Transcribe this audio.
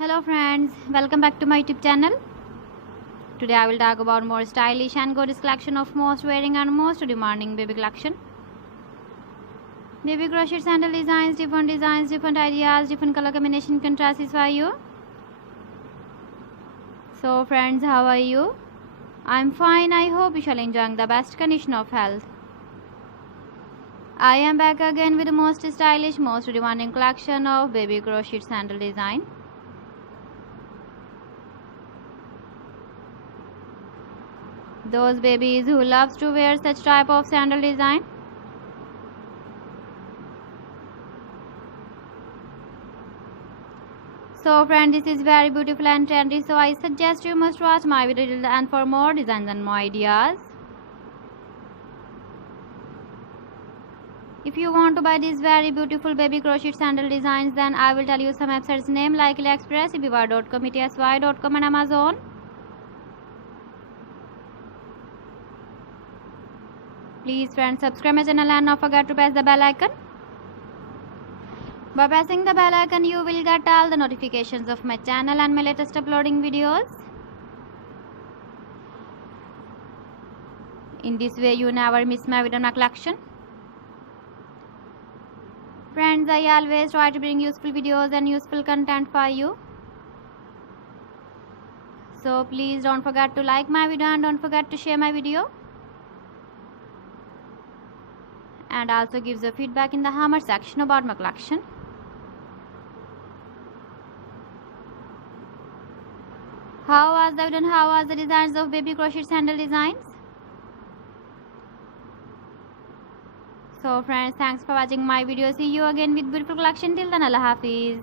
Hello friends, welcome back to my YouTube channel. Today I will talk about more stylish and gorgeous collection of most wearing and most demanding baby collection. Baby crochet sandal designs, different ideas, different color combination can satisfy you. So friends, how are you? I'm fine. I hope you shall enjoy the best condition of health. I am back again with the most stylish, most demanding collection of baby crochet sandal design. Those babies who loves to wear such type of sandal design. So friend, this is very beautiful and trendy, so I suggest you must watch my video till the end for more designs and more ideas. If you want to buy these very beautiful baby crochet sandal designs, then I will tell you some websites name like AliExpress, eBay.com, etsy.com and Amazon. Please friends, subscribe my channel and not forget to press the bell icon. By pressing the bell icon, you will get all the notifications of my channel and my latest uploading videos. In this way, you never miss my video and collection. Friends, I always try to bring useful videos and useful content for you. So please don't forget to like my video and don't forget to share my video. And also gives a feedback in the comment section about my collection. How was the video and how was the designs of baby crochet sandal designs? So friends, thanks for watching my video. See you again with beautiful collection. Till then, Allah Hafiz.